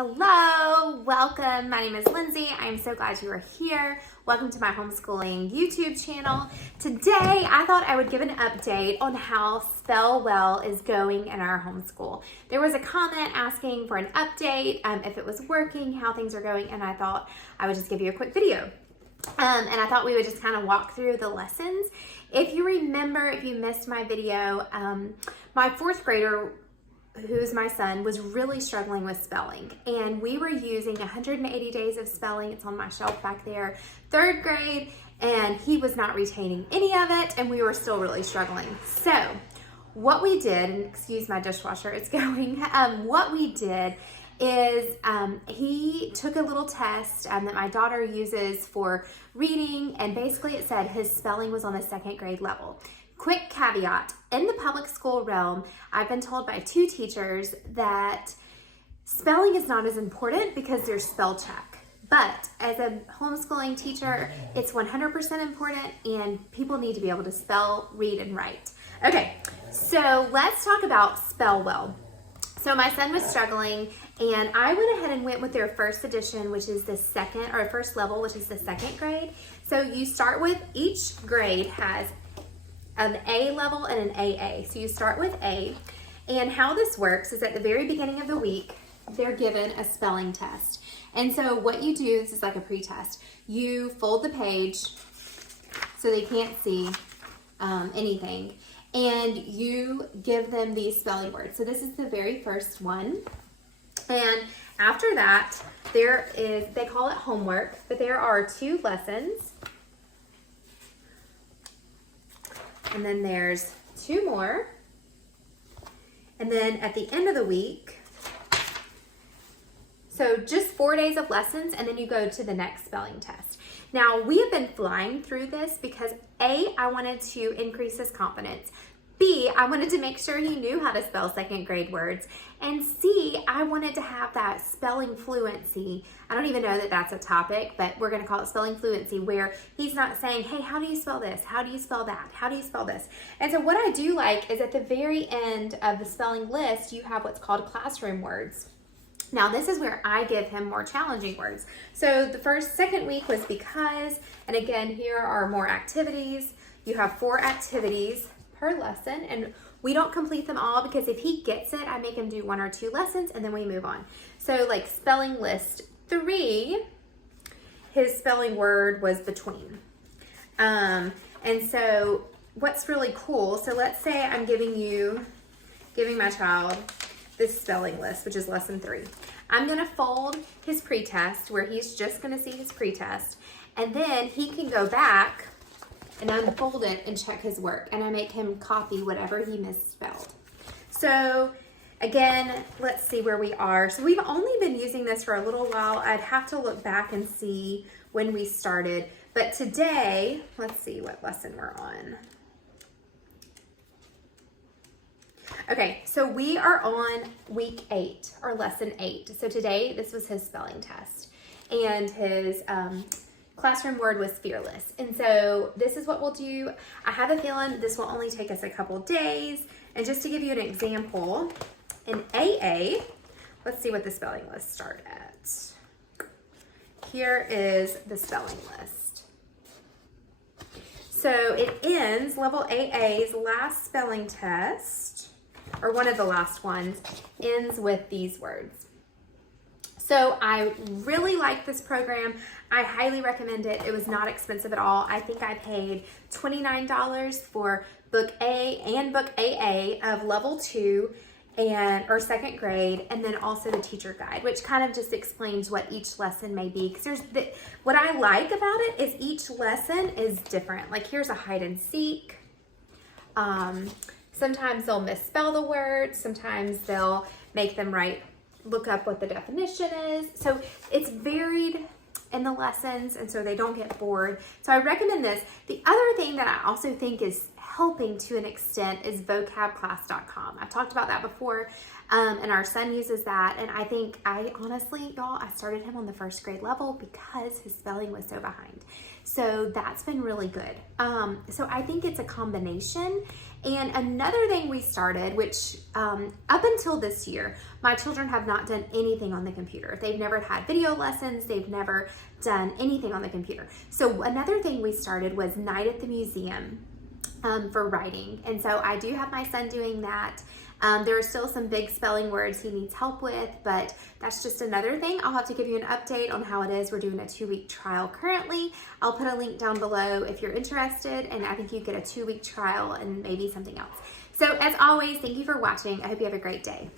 Hello, welcome. My name is Lindsay. I'm so glad you are here. Welcome to my homeschooling YouTube channel. Today, I thought I would give an update on how Spellwell is going in our homeschool. There was a comment asking for an update, if it was working, how things are going, and I thought I would just give you a quick video. And I thought we would just kind of walk through the lessons. If you remember, if you missed my video, my fourth grader, who's my son, was really struggling with spelling, and we were using 180 days of spelling. It's on my shelf back there, third grade, and he was not retaining any of it, and we were still really struggling. So what we did, and excuse my dishwasher, it's going, what we did is he took a little test that my daughter uses for reading, and basically it said his spelling was on a second grade level. Quick caveat, in the public school realm, I've been told by 2 teachers that spelling is not as important because there's spell check. But as a homeschooling teacher, it's 100% important, and people need to be able to spell, read, and write. Okay, so let's talk about Spellwell. So my son was struggling, and I went ahead and went with their first edition, which is the second, or first level, which is the second grade. So you start with, each grade has an A level and an AA. So you start with A, and how this works is at the very beginning of the week, they're given a spelling test. And so what you do, this is like a pre-test, you fold the page so they can't see anything, and you give them these spelling words. So this is the very first one. And after that, there is, they call it homework, but there are 2 lessons. And then there's 2 more. And then at the end of the week, so just 4 days of lessons, and then you go to the next spelling test. Now, we have been flying through this because A, I wanted to increase his confidence. B, I wanted to make sure he knew how to spell second grade words. And C, I wanted to have that spelling fluency. I don't even know that that's a topic, but we're going to call it spelling fluency, where he's not saying, hey, how do you spell this? How do you spell that? How do you spell this? And so what I do like is at the very end of the spelling list, you have what's called classroom words. Now, this is where I give him more challenging words. So the second week was because, and again, here are more activities. You have 4 activities per lesson, and we don't complete them all because if he gets it, I make him do 1 or 2 lessons and then we move on. So like spelling list 3, his spelling word was between. And so what's really cool, so let's say I'm giving my child this spelling list, which is lesson 3. I'm gonna fold his pretest where he's just gonna see his pretest, and then he can go back and unfold it and check his work, and I make him copy whatever he misspelled. So again, let's see where we are. So we've only been using this for a little while. I'd have to look back and see when we started, but today, let's see what lesson we're on. Okay, so we are on week 8, or lesson 8. So today, this was his spelling test, and his classroom word was fearless. And so this is what we'll do. I have a feeling this will only take us a couple days. And just to give you an example, in AA, let's see what the spelling list start at. Here is the spelling list. So it ends, level AA's last spelling test, or one of the last ones, ends with these words. So I really like this program. I highly recommend it. It was not expensive at all. I think I paid $29 for book A and book AA of level 2 or second grade, and then also the teacher guide, which kind of just explains what each lesson may be. Because what I like about it is each lesson is different. Like here's a hide and seek. Sometimes they'll misspell the words. Sometimes they'll make them look up what the definition is. So it's varied in the lessons, and so they don't get bored. So I recommend this. The other thing that I also think is helping to an extent is Vocabclass.com. I've talked about that before, and our son uses that. And I honestly, y'all, I started him on the first grade level because his spelling was so behind. So that's been really good. So I think it's a combination. And another thing we started, which up until this year, my children have not done anything on the computer. They've never had video lessons. They've never done anything on the computer. So another thing we started was Night at the Museum for writing. And so I do have my son doing that. There are still some big spelling words he needs help with, but that's just another thing. I'll have to give you an update on how it is. We're doing a 2-week trial currently. I'll put a link down below if you're interested, and I think you get a 2-week trial and maybe something else. So as always, thank you for watching. I hope you have a great day.